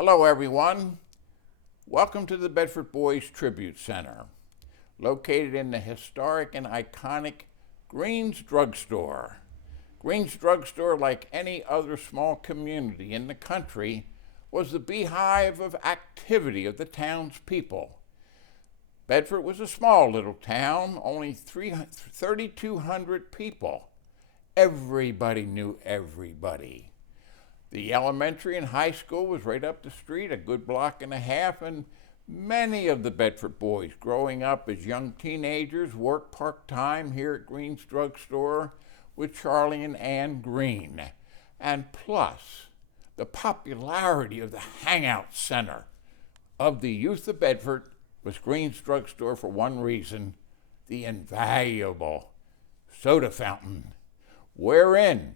Hello everyone. Welcome to the Bedford Boys Tribute Center, located in the historic and iconic Green's Drugstore. Green's Drugstore, like any other small community in the country, was the beehive of activity of the town's people. Bedford was a small little town, only 3,200 people. Everybody knew everybody. The elementary and high school was right up the street, a good block and a half, and many of the Bedford boys growing up as young teenagers worked part-time here at Green's Drugstore with Charlie and Ann Green. And plus, the popularity of the hangout center of the youth of Bedford was Green's Drugstore for one reason: the invaluable soda fountain, wherein,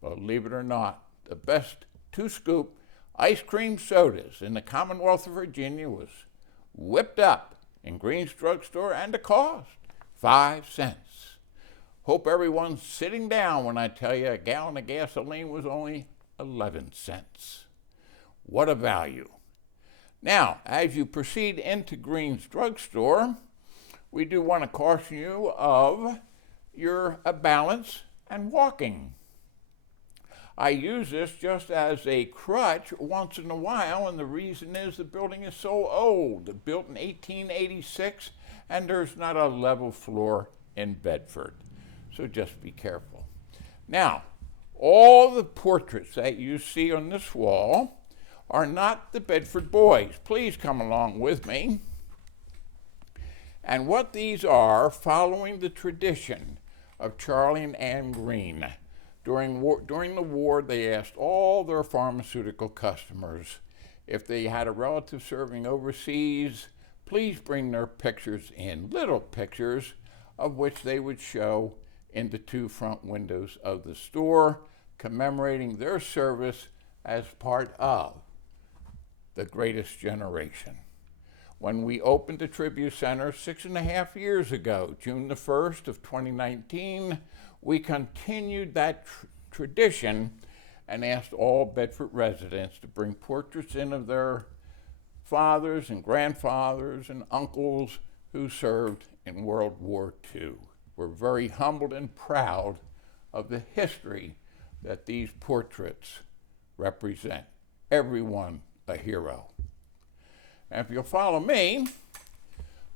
believe it or not, the best two-scoop ice cream sodas in the Commonwealth of Virginia was whipped up in Green's Drugstore, and the cost, 5 cents. Hope everyone's sitting down when I tell you a gallon of gasoline was only 11 cents. What a value. Now, as you proceed into Green's Drugstore, we do want to caution you of your balance and walking. I use this just as a crutch once in a while, and the reason is the building is so old. Built in 1886, and there's not a level floor in Bedford. So just be careful. Now, all the portraits that you see on this wall are not the Bedford boys. Please come along with me. And what these are, following the tradition of Charlie and Ann Green. During the war, they asked all their pharmaceutical customers if they had a relative serving overseas, please bring their pictures in, little pictures of which they would show in the 2 front windows of the store, commemorating their service as part of the greatest generation. When we opened the Tribute Center 6.5 years ago, June the 1st of 2019, we continued that tradition and asked all Bedford residents to bring portraits in of their fathers and grandfathers and uncles who served in World War II. We're very humbled and proud of the history that these portraits represent. Everyone a hero. And if you'll follow me,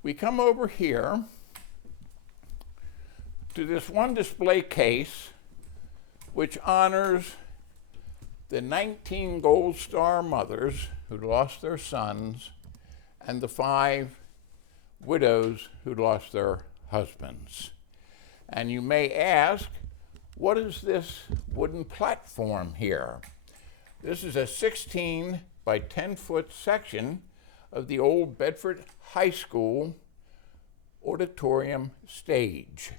we come over here to this one display case which honors the 19 Gold Star mothers who lost their sons and the 5 widows who lost their husbands. And you may ask, what is this wooden platform here? This is a 16 by 10 foot section of the old Bedford High School auditorium stage.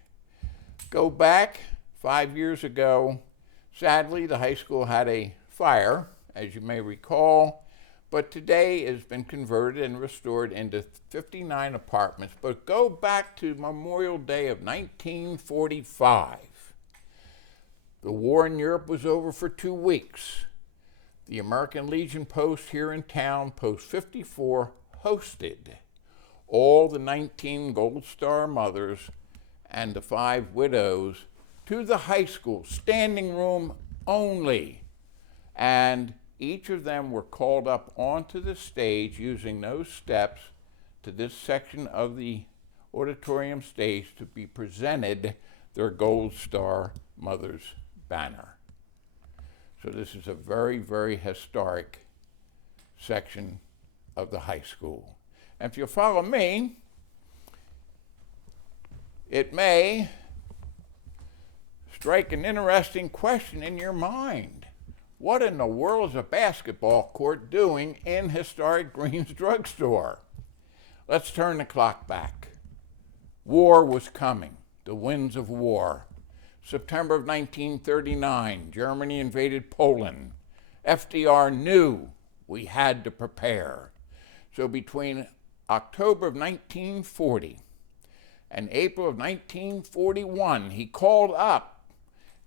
Go back 5 years ago. Sadly, the high school had a fire, as you may recall, but today it has been converted and restored into 59 apartments. But go back to Memorial Day of 1945. The war in Europe was over for 2 weeks. The American Legion post here in town, Post 54, hosted all the 19 Gold Star mothers and the 5 widows to the high school, standing room only. And each of them were called up onto the stage using those steps to this section of the auditorium stage to be presented their Gold Star Mothers banner. So this is a very, very historic section of the high school. And if you'll follow me, it may strike an interesting question in your mind. What in the world is a basketball court doing in historic Green's Drugstore? Let's turn the clock back. War was coming, the winds of war. September of 1939, Germany invaded Poland. FDR knew we had to prepare. So between October of 1940 and April of 1941, he called up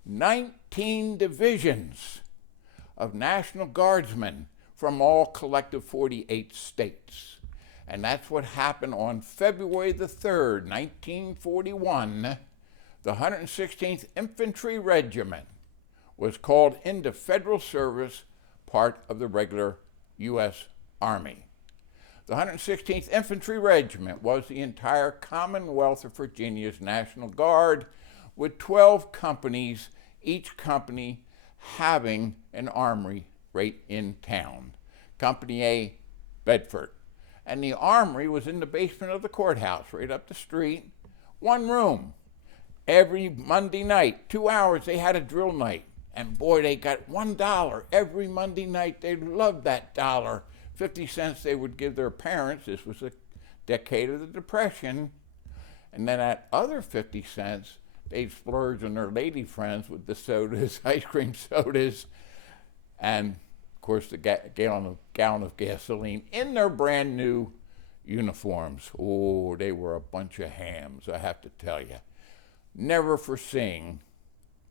19 divisions of National Guardsmen from all collective 48 states. And that's what happened on February the 3rd, 1941. The 116th Infantry Regiment was called into federal service, part of the regular U.S. Army. The 116th Infantry Regiment was the entire Commonwealth of Virginia's National Guard, with 12 companies, each company having an armory right in town. Company A, Bedford. And the armory was in the basement of the courthouse, right up the street. One room. Every Monday night, 2 hours, they had a drill night. And boy, they got $1 every Monday night. They loved that dollar. 50 cents they would give their parents. This was a decade of the Depression. And then that other 50 cents, they'd splurge on their lady friends with the sodas, ice cream sodas, and of course the gallon of gasoline in their brand new uniforms. Oh, they were a bunch of hams, I have to tell you. Never foreseeing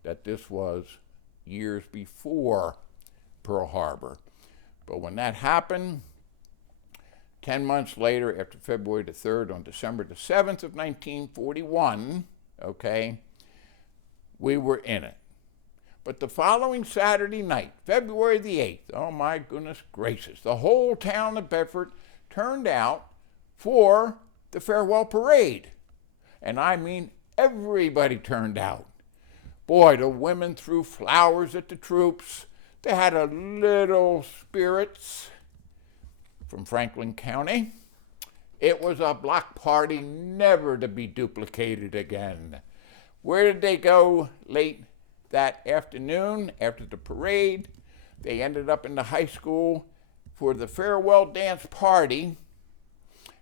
that this was years before Pearl Harbor. But when that happened, 10 months later, after February the 3rd, on December the 7th of 1941, okay, we were in it. But the following Saturday night, February the 8th, oh my goodness gracious, the whole town of Bedford turned out for the farewell parade. And I mean, everybody turned out. Boy, the women threw flowers at the troops. They had a little spirits from Franklin County. It was a block party never to be duplicated again. Where did they go late that afternoon after the parade? They ended up in the high school for the farewell dance party,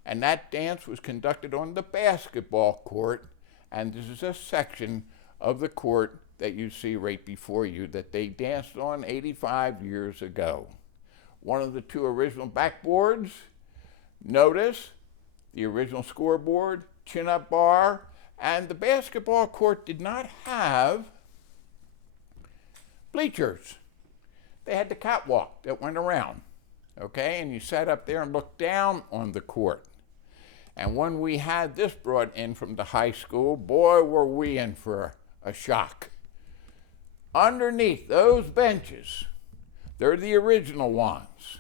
and that dance was conducted on the basketball court, and this is a section of the court that you see right before you that they danced on 85 years ago. One of the two original backboards, notice the original scoreboard, chin-up bar, and the basketball court did not have bleachers. They had the catwalk that went around, okay? And you sat up there and looked down on the court. And when we had this brought in from the high school, boy, were we in for a shock. Underneath those benches, they're the original ones,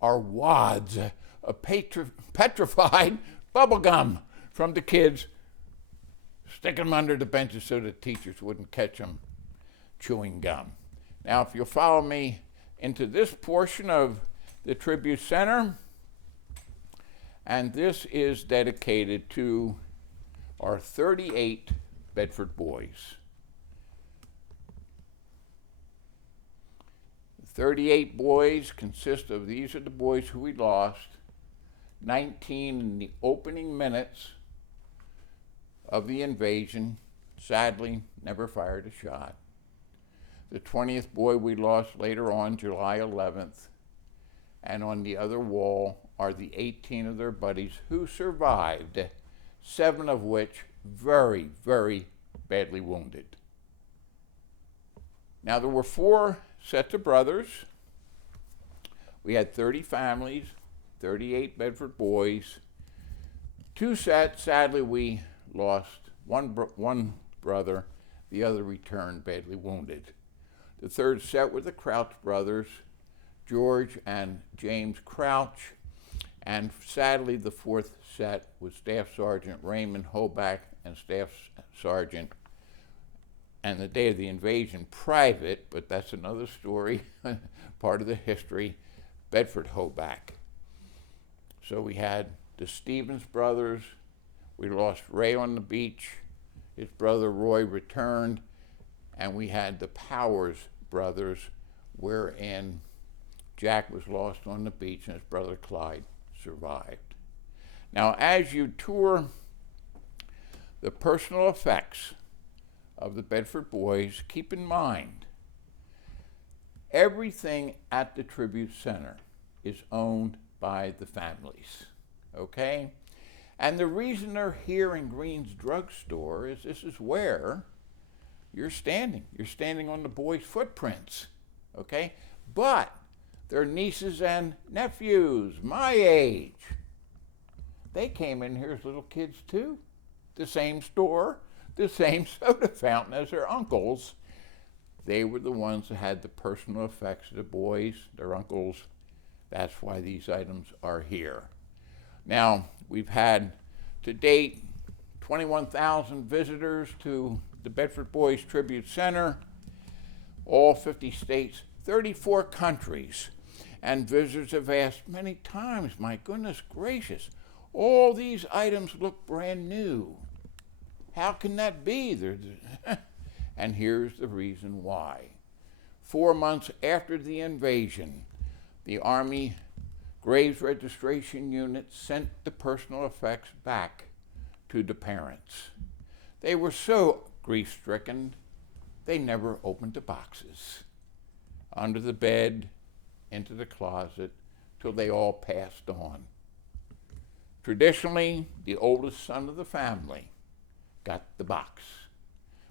are wads of petrified bubble gum from the kids, sticking them under the benches so the teachers wouldn't catch them chewing gum. Now, if you'll follow me into this portion of the Tribute Center, and this is dedicated to our 38 Bedford boys. 38 boys consist of, these are the boys who we lost, 19 in the opening minutes of the invasion, sadly never fired a shot. The 20th boy we lost later on, July 11th, and on the other wall are the 18 of their buddies who survived, 7 of which very, very badly wounded. Now, there were 4 sets of brothers. We had 30 families, 38 Bedford boys. 2 sets, sadly, we lost one brother, the other returned badly wounded. The 3rd set were the Crouch brothers, George and James Crouch, and sadly the 4th set was Staff Sergeant Raymond Hoback and Staff Sergeant, and the day of the invasion, Private, but that's another story, part of the history, Bedford Hoback. So we had the Stevens brothers. We lost Ray on the beach. His brother Roy returned. And we had the Powers brothers, wherein Jack was lost on the beach and his brother Clyde survived. Now, as you tour the personal effects of the Bedford boys, keep in mind, everything at the Tribute Center is owned by the families, okay? And the reason they're here in Green's Drugstore is this is where you're standing. You're standing on the boys' footprints, okay? But They're nieces and nephews, my age. They came in here as little kids too. The same store, the same soda fountain as their uncles. They were the ones that had the personal effects of the boys, their uncles. That's why these items are here. Now, we've had to date 21,000 visitors to the Bedford Boys Tribute Center, all 50 states, 34 countries. And visitors have asked many times, my goodness gracious, all these items look brand new. How can that be? And here's the reason why. 4 months after the invasion, the Army Graves Registration Unit sent the personal effects back to the parents. They were so grief-stricken, they never opened the boxes. Under the bed, into the closet, till they all passed on. Traditionally, the oldest son of the family got the box,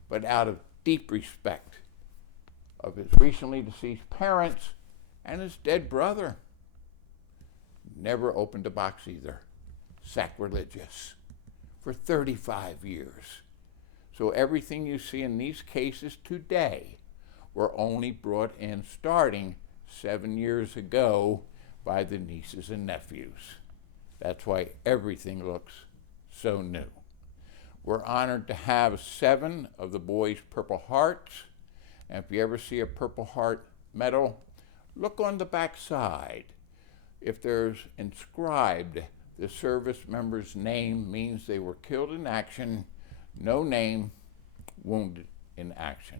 but out of deep respect of his recently deceased parents and his dead brother, never opened a box either. Sacrilegious. For 35 years. So everything you see in these cases today were only brought in starting 7 years ago by the nieces and nephews. That's why everything looks so new. We're honored to have 7 of the boys' Purple Hearts. And if you ever see a Purple Heart medal, look on the back side. If there's inscribed the service member's name, means they were killed in action. No name, wounded in action.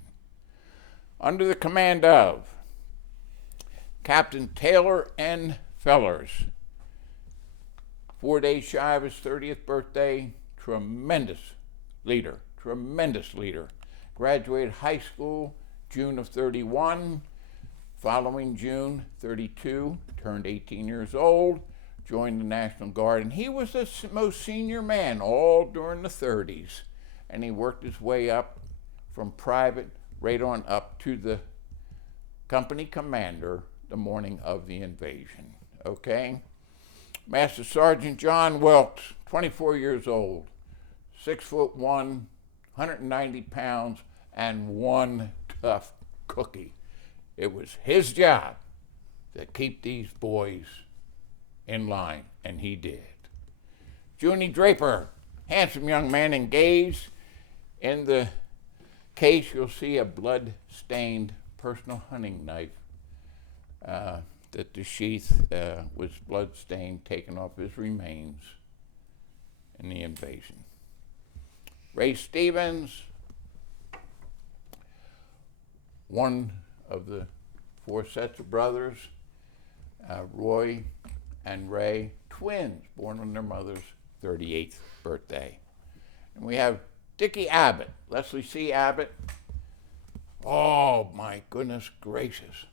Under the command of Captain Taylor N. Fellers, 4 days shy of his 30th birthday, tremendous leader. Graduated high school June of 31, following June 32, turned 18 years old, joined the National Guard, and he was the most senior man all during the 30s, and he worked his way up from private right on up to the company commander the morning of the invasion, okay? Master Sergeant John Wilkes, 24 years old, 6'1", 190 pounds, and one tough cookie. It was his job to keep these boys in line, and he did. Junie Draper, handsome young man, engaged. In the case, you'll see a blood-stained personal hunting knife that the sheath was blood-stained, taken off his remains in the invasion. Ray Stevens, one of the 4 sets of brothers, Roy and Ray, twins, born on their mother's 38th birthday. And we have Dickie Abbott, Leslie C. Abbott. Oh, my goodness gracious.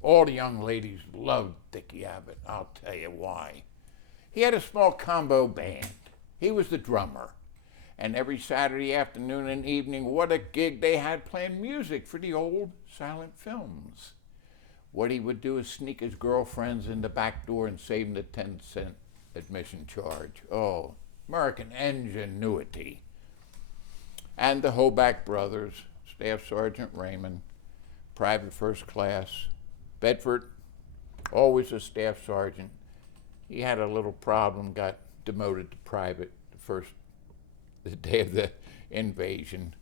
All the young ladies loved Dickie Abbott. I'll tell you why. He had a small combo band. He was the drummer. And every Saturday afternoon and evening, what a gig they had playing music for the old silent films. What he would do is sneak his girlfriends in the back door and save them the 10-cent admission charge. Oh, American ingenuity. And the Hoback brothers, Staff Sergeant Raymond, Private First Class, Bedford, always a staff sergeant. He had a little problem, got demoted to private the day of the invasion,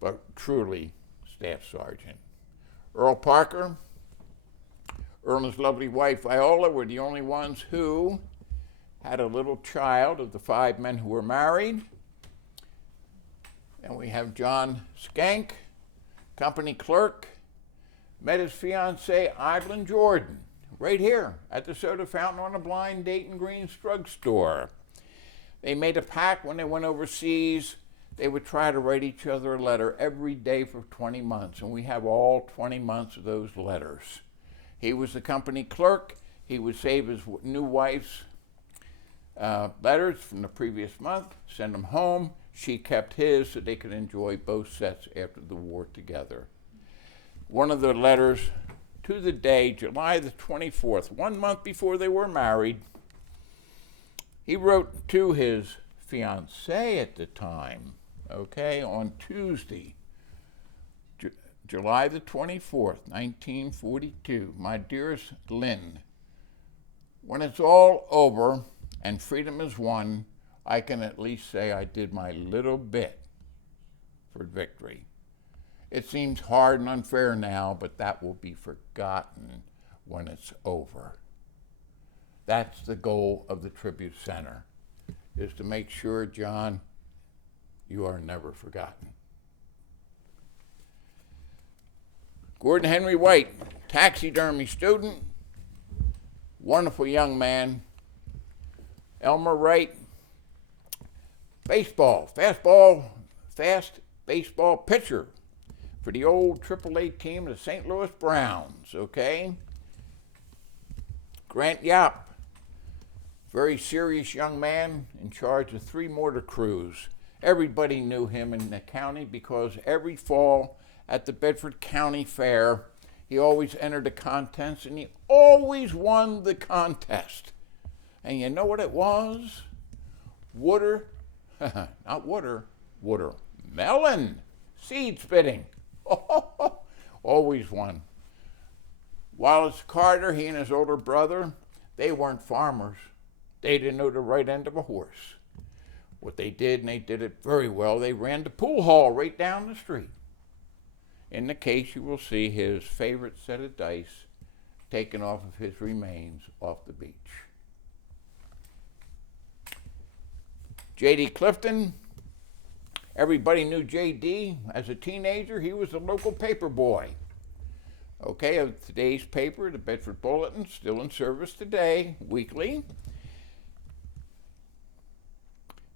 but truly staff sergeant. Earl Parker, Earl and his lovely wife Viola were the only ones who had a little child of the 5 men who were married. And we have John Skank, company clerk, met his fiancée Evelyn Jordan right here at the soda fountain on a blind date in Green's Drugstore. They made a pact when they went overseas. They would try to write each other a letter every day for 20 months, and we have all 20 months of those letters. He was the company clerk. He would save his new wife's letters from the previous month, send them home. She kept his so they could enjoy both sets after the war together. One of the letters to the day, July the 24th, 1 month before they were married, he wrote to his fiancée at the time, okay, on Tuesday, July the 24th, 1942, my dearest Lynn, when it's all over and freedom is won, I can at least say I did my little bit for victory. It seems hard and unfair now, but that will be forgotten when it's over. That's the goal of the Tribute Center, is to make sure, John, you are never forgotten. Gordon Henry White, taxidermy student, wonderful young man. Elmer Wright, fast baseball pitcher for the old AAA team, the St. Louis Browns, okay? Grant Yap, very serious young man in charge of 3 mortar crews. Everybody knew him in the county because every fall at the Bedford County Fair, he always entered a contest and he always won the contest. And you know what it was? Watermelon seed spitting. Always won. Wallace Carter, he and his older brother, they weren't farmers. They didn't know the right end of a horse. What they did, and they did it very well, they ran the pool hall right down the street. In the case, you will see his favorite set of dice taken off of his remains off the beach. J.D. Clifton, everybody knew J.D. As a teenager, he was a local paper boy. Okay, of today's paper, the Bedford Bulletin, still in service today, weekly.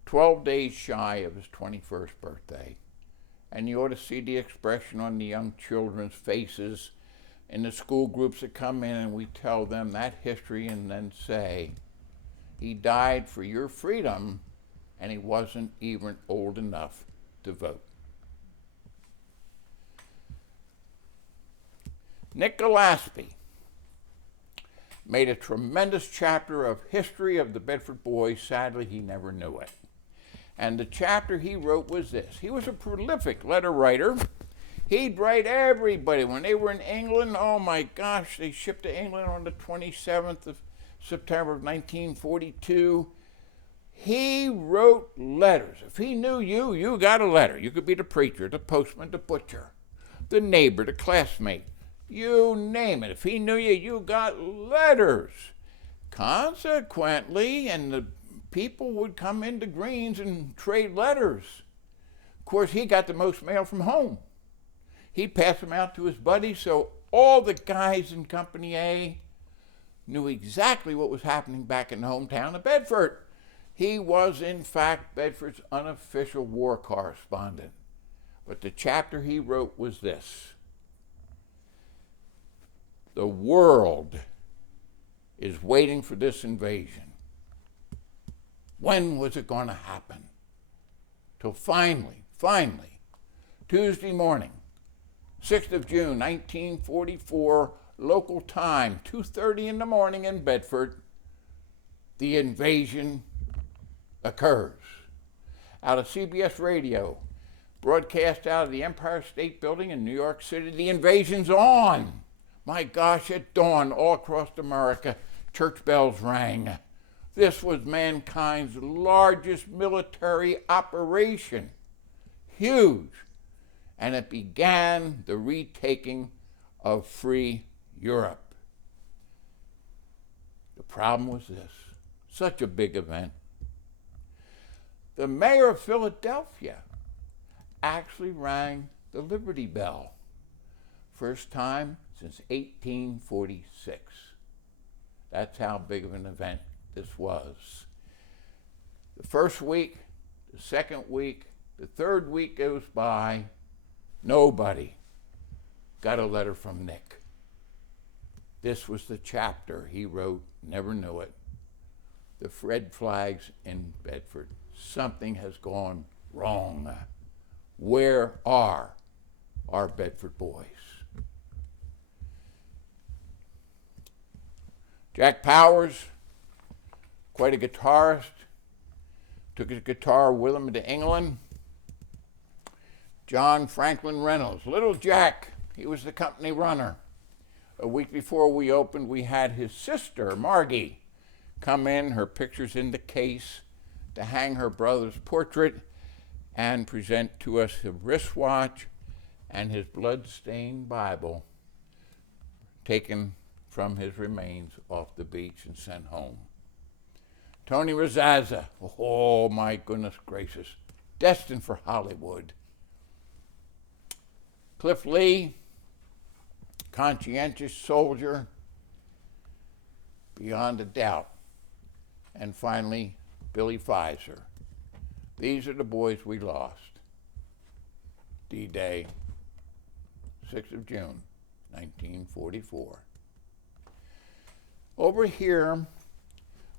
12 days shy of his 21st birthday. And you ought to see the expression on the young children's faces in the school groups that come in and we tell them that history and then say, he died for your freedom and he wasn't even old enough to vote. Nick Gillespie made a tremendous chapter of history of the Bedford Boys. Sadly, he never knew it. And the chapter he wrote was this. He was a prolific letter writer. He'd write everybody. When they were in England, oh my gosh, they shipped to England on the 27th of September of 1942. He wrote letters. If he knew you, you got a letter. You could be the preacher, the postman, the butcher, the neighbor, the classmate. You name it. If he knew you, you got letters. Consequently, and the people would come into Greens and trade letters. Of course, he got the most mail from home. He'd pass them out to his buddies, so all the guys in Company A knew exactly what was happening back in the hometown of Bedford. He was, in fact, Bedford's unofficial war correspondent. But the chapter he wrote was this. The world is waiting for this invasion. When was it going to happen? Till finally, Tuesday morning, 6th of June, 1944, local time, 2:30 in the morning in Bedford, the invasion occurs. Out of CBS Radio, broadcast out of the Empire State Building in New York City, the invasion's on. My gosh, at dawn, all across America, church bells rang. This was mankind's largest military operation. Huge. And it began the retaking of free Europe. The problem was this, such a big event. The mayor of Philadelphia actually rang the Liberty Bell. First time since 1846. That's how big of an event this was. The first week, the second week, the third week goes by, nobody got a letter from Nick. This was the chapter he wrote, never knew it. The red flags in Bedford. Something has gone wrong. Where are our Bedford boys? Jack Powers, quite a guitarist, took his guitar with him to England. John Franklin Reynolds, Little Jack, he was the company runner. A week before we opened, we had his sister, Margie, come in, her pictures in the case, to hang her brother's portrait and present to us a wristwatch and his blood-stained Bible taken from his remains off the beach and sent home. Tony Razazza, oh my goodness gracious, destined for Hollywood. Cliff Lee, conscientious soldier, beyond a doubt. And finally, Billy Pfizer. These are the boys we lost. D-Day, 6th of June, 1944. Over here,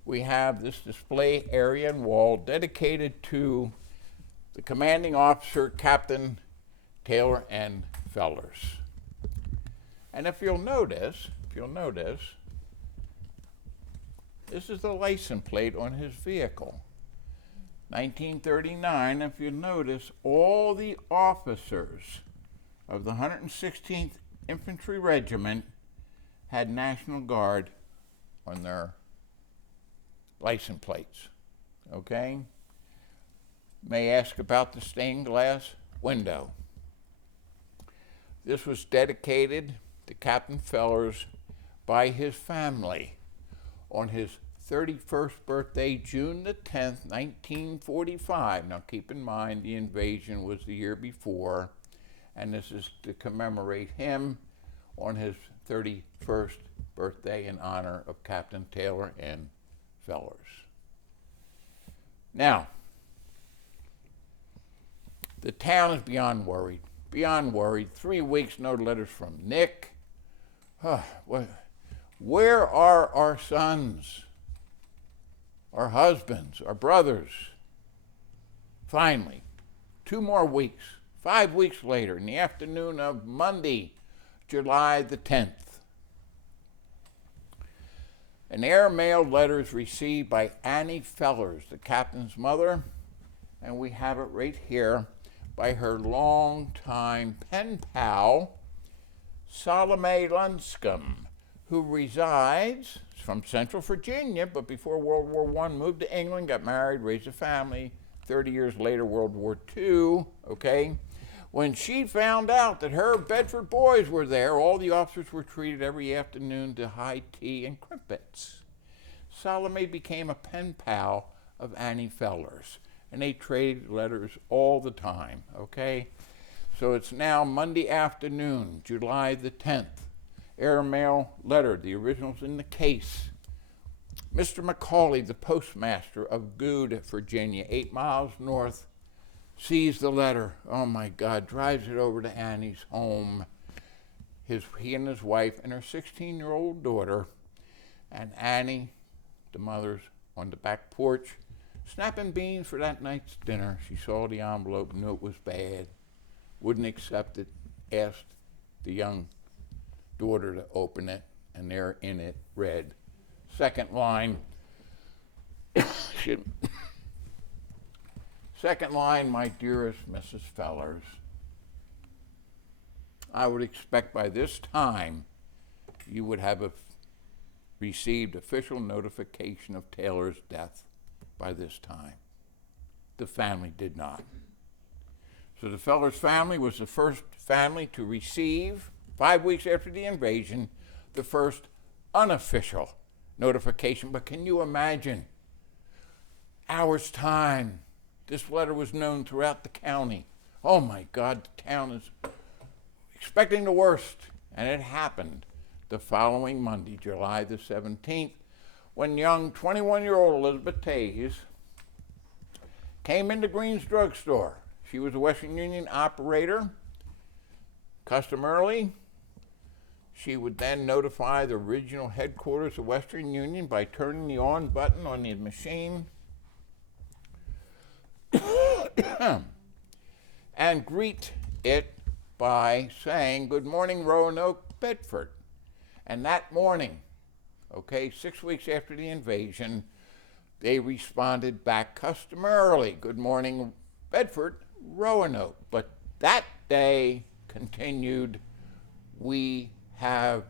we have this display area and wall dedicated to the commanding officer, Captain Taylor N. Fellers. And if you'll notice, this is the license plate on his vehicle. 1939, if you notice, all the officers of the 116th Infantry Regiment had National Guard on their license plates, okay? May ask about the stained glass window. This was dedicated to Captain Fellers by his family on his 31st birthday, June the 10th, 1945. Now keep in mind the invasion was the year before, and this is to commemorate him on his 31st birthday in honor of Captain Taylor N. Fellers. Now, the town is beyond worried. 3 weeks, no letters from Nick. Where are our sons, our husbands, our brothers? Finally, 2 more weeks, 5 weeks later, in the afternoon of Monday, July the 10th, an air-mailed letter is received by Annie Fellers, the captain's mother, and we have it right here, by her longtime pen pal, Salome Lunscombe, who resides from Central Virginia, but before World War I moved to England, got married, raised a family. 30 years later, World War II, okay? When she found out that her Bedford boys were there, all the officers were treated every afternoon to high tea and crimpets. Salome became a pen pal of Annie Fellers, and they traded letters all the time, okay? So it's now Monday afternoon, July the 10th. Airmail letter, the original's in the case. Mr. McCauley, the postmaster of Good, Virginia, 8 miles north, sees the letter. Oh my God, drives it over to Annie's home. He and his wife and her 16-year-old daughter, and Annie, the mother's on the back porch, snapping beans for that night's dinner. She saw the envelope, knew it was bad, wouldn't accept it, asked the young daughter to open it, and there in it read, second line, second line, my dearest Mrs. Fellers, I would expect by this time you would have received official notification of Taylor's death by this time. The family did not. So the Fellers family was the first family to receive, 5 weeks after the invasion, the first unofficial notification. But can you imagine? Hours' time, this letter was known throughout the county. Oh my God, the town is expecting the worst. And it happened the following Monday, July the 17th, when young 21-year-old Elizabeth Tays came into Green's Drugstore. She was a Western Union operator. Customarily, she would then notify the regional headquarters of Western Union by turning the on button on the machine and greet it by saying, "Good morning, Roanoke, Bedford." And that morning, okay? 6 weeks after the invasion, they responded back customarily, "Good morning, Bedford," Roanoke. But that day continued, "We have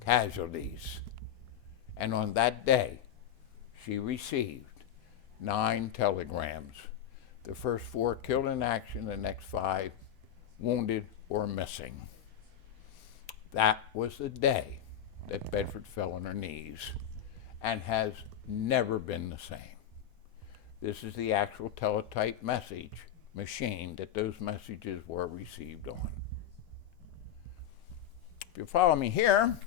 casualties." And on that day, she received 9 telegrams. The first 4 killed in action, the next 5 wounded or missing. That was the day that Bedford fell on her knees and has never been the same. This is the actual teletype message machine that those messages were received on. If you follow me here,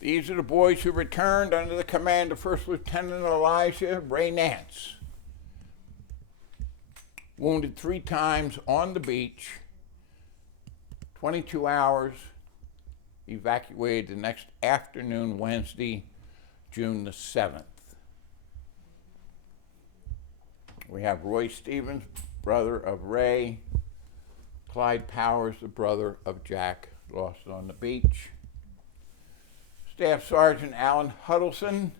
these are the boys who returned under the command of First Lieutenant Elijah Ray Nance. Wounded 3 times on the beach, 22 hours, evacuated the next afternoon, Wednesday, June the 7th. We have Roy Stevens, brother of Ray, Clyde Powers, the brother of Jack, lost on the beach. Staff Sergeant Alan Huddleston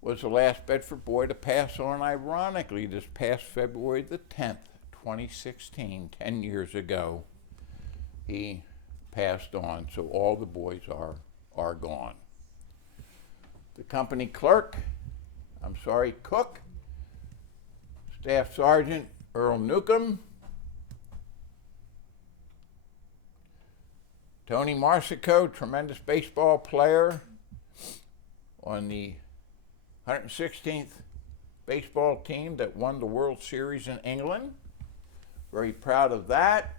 was the last Bedford boy to pass on, ironically, this past February the 10th, 2016, 10 years ago. He passed on, so all the boys are gone. The company cook, Staff Sergeant Earl Newcomb, Tony Marsico, tremendous baseball player on the 116th baseball team that won the World Series in England. Very proud of that.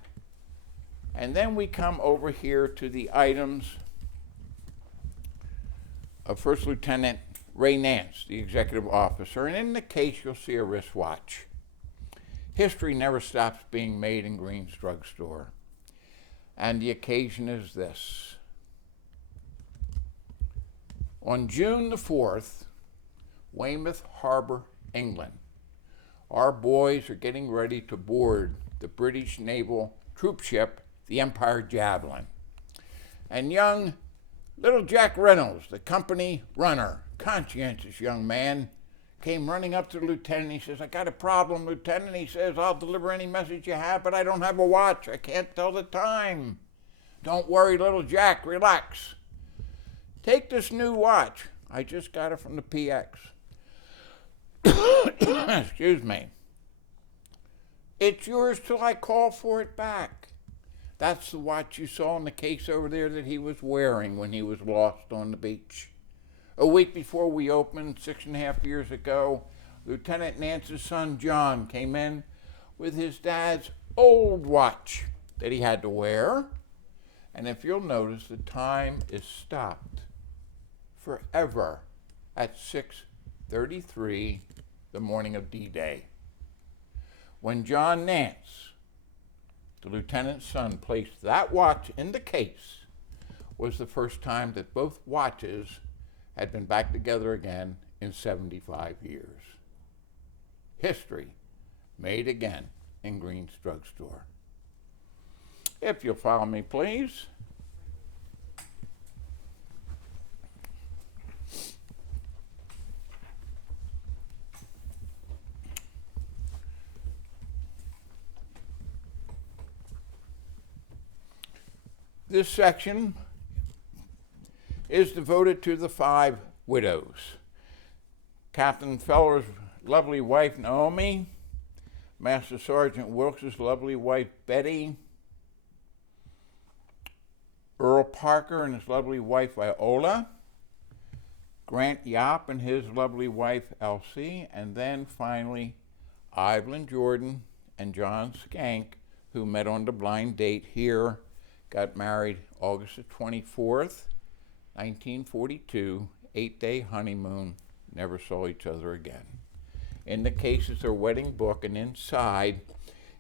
And then we come over here to the items of First Lieutenant Ray Nance, the executive officer. And in the case, you'll see a wristwatch. History never stops being made in Green's Drugstore. And the occasion is this. On June the 4th, Weymouth Harbor, England, our boys are getting ready to board the British naval troop ship, the Empire Javelin. And young little Jack Reynolds, the company runner, conscientious young man, came running up to the lieutenant. He says, "I got a problem, Lieutenant." He says, "I'll deliver any message you have, but I don't have a watch. I can't tell the time." "Don't worry, little Jack, relax. Take this new watch. I just got it from the PX. Excuse me. It's yours till I call for it back." That's the watch you saw in the case over there that he was wearing when he was lost on the beach. A week before we opened, 6.5 years ago, Lieutenant Nance's son, John, came in with his dad's old watch that he had to wear. And if you'll notice, the time is stopped forever at 6:33 the morning of D-Day. When John Nance, the lieutenant's son, placed that watch in the case, was the first time that both watches had been back together again in 75 years. History made again in Green's Drugstore. If you'll follow me, please. This section is devoted to the 5 widows. Captain Feller's lovely wife, Naomi, Master Sergeant Wilkes' lovely wife, Betty, Earl Parker and his lovely wife, Viola, Grant Yop and his lovely wife, Elsie, and then finally, Evelyn Jordan and John Skank, who met on the blind date here, got married August the 24th, 1942, 8-day honeymoon, never saw each other again. In the case is their wedding book, and inside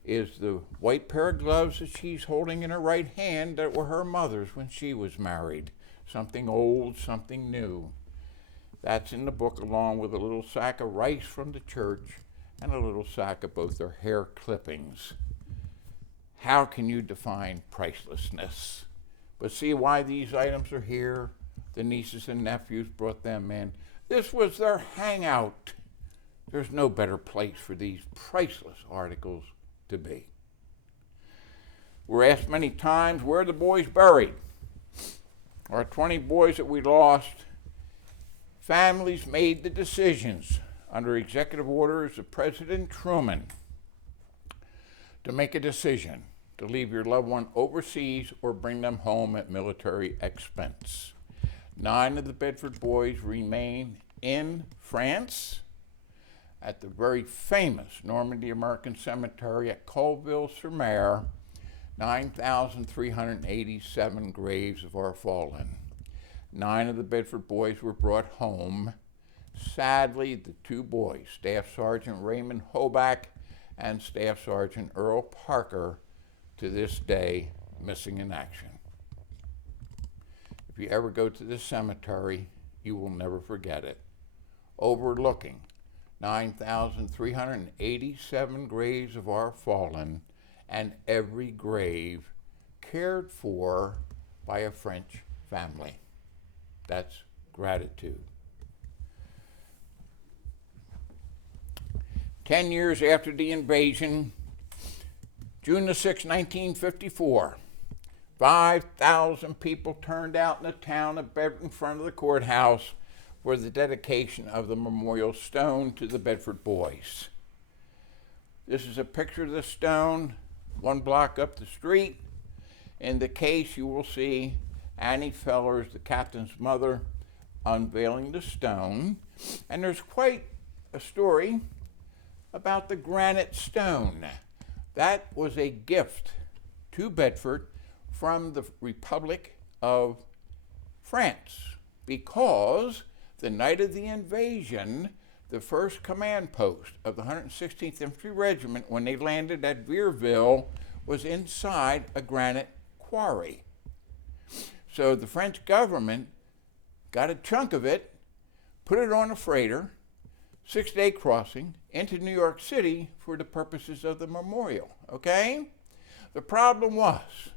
is the white pair of gloves that she's holding in her right hand that were her mother's when she was married. Something old, something new. That's in the book, along with a little sack of rice from the church and a little sack of both their hair clippings. How can you define pricelessness? But see why these items are here? The nieces and nephews brought them in. This was their hangout. There's no better place for these priceless articles to be. We're asked many times, where are the boys buried? Our 20 boys that we lost, families made the decisions under executive orders of President Truman to make a decision to leave your loved one overseas or bring them home at military expense. 9 of the Bedford boys remain in France at the very famous Normandy American Cemetery at Colville-sur-Mer. 9,387 graves of our fallen. 9 of the Bedford boys were brought home. Sadly, the 2 boys, Staff Sergeant Raymond Hoback and Staff Sergeant Earl Parker, to this day missing in action. If you ever go to this cemetery, you will never forget it. Overlooking 9,387 graves of our fallen, and every grave cared for by a French family. That's gratitude. 10 years after the invasion, June the 6th, 1954, 5,000 people turned out in the town of Bedford in front of the courthouse for the dedication of the memorial stone to the Bedford boys. This is a picture of the stone 1 block up the street. In the case, you will see Annie Fellers, the captain's mother, unveiling the stone. And there's quite a story about the granite stone. That was a gift to Bedford from the Republic of France, because the night of the invasion, the 1st command post of the 116th Infantry Regiment, when they landed at Vierville, was inside a granite quarry. So the French government got a chunk of it, put it on a freighter, 6-day crossing into New York City for the purposes of the memorial, okay? The problem was,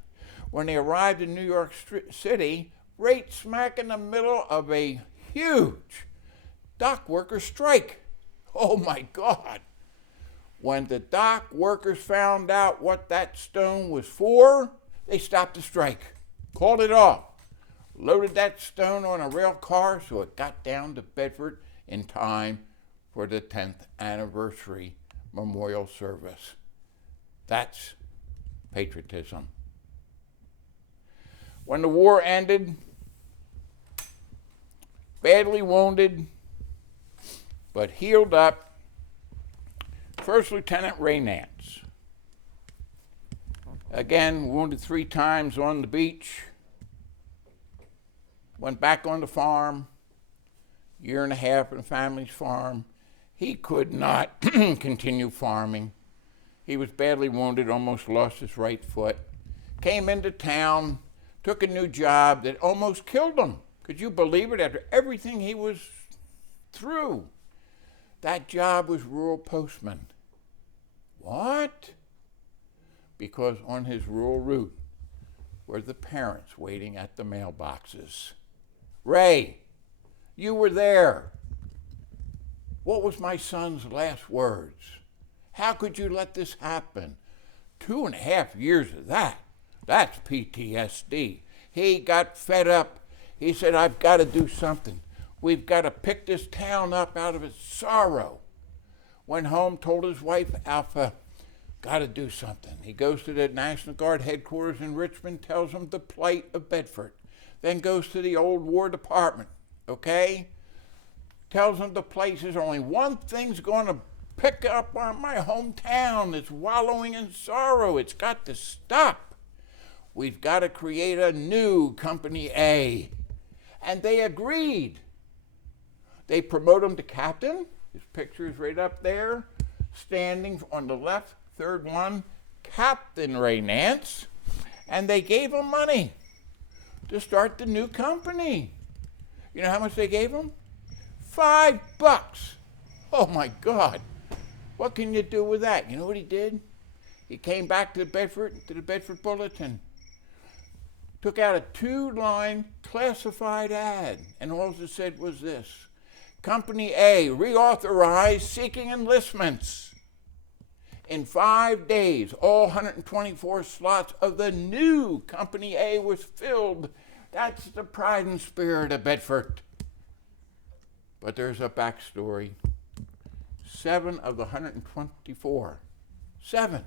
when they arrived in New York City, right smack in the middle of a huge dock worker strike. Oh my God. When the dock workers found out what that stone was for, they stopped the strike, called it off, loaded that stone on a rail car so it got down to Bedford in time for the 10th anniversary memorial service. That's patriotism. When the war ended, badly wounded, but healed up, First Lieutenant Ray Nance, again wounded 3 times on the beach, went back on the farm, 1.5 years on the family's farm. He could not continue farming. He was badly wounded, almost lost his right foot. Came into town, took a new job that almost killed him. Could you believe it? After everything he was through. That job was rural postman. What? Because on his rural route were the parents waiting at the mailboxes. Ray, you were there. What was my son's last words? How could you let this happen? 2.5 years of that. That's PTSD. He got fed up. He said, I've got to do something. We've got to pick this town up out of its sorrow. Went home, told his wife, Alpha, got to do something. He goes to the National Guard headquarters in Richmond, tells them the plight of Bedford. Then goes to the old War Department, okay? Tells them the place is only one thing's going to pick up on my hometown. It's wallowing in sorrow. It's got to stop. We've got to create a new Company A. And they agreed. They promote him to captain. His picture is right up there. Standing on the left, 3rd one, Captain Ray Nance. And they gave him money to start the new company. You know how much they gave him? $5. Oh my God. What can you do with that? You know what he did? He came back to the Bedford Bulletin. took out a 2-line classified ad, and all it said was this: Company A reauthorized seeking enlistments. In 5 days, all 124 slots of the new Company A was filled. That's the pride and spirit of Bedford. But there's a backstory. 7 of the 124, 7,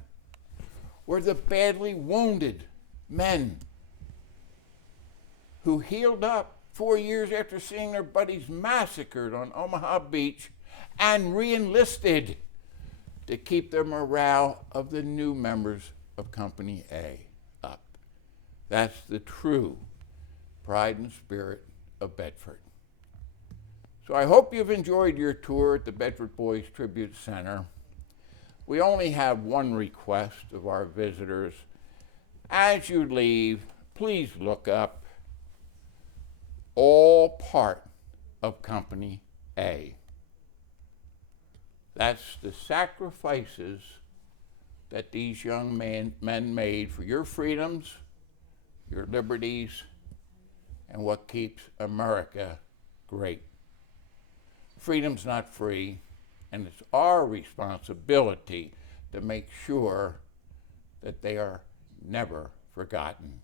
were the badly wounded men who healed up 4 years after seeing their buddies massacred on Omaha Beach and re-enlisted to keep the morale of the new members of Company A up. That's the true pride and spirit of Bedford. So I hope you've enjoyed your tour at the Bedford Boys Tribute Center. We only have one request of our visitors. As you leave, please look up all part of Company A. That's the sacrifices that these young men made for your freedoms, your liberties, and what keeps America great. Freedom's not free, and it's our responsibility to make sure that they are never forgotten.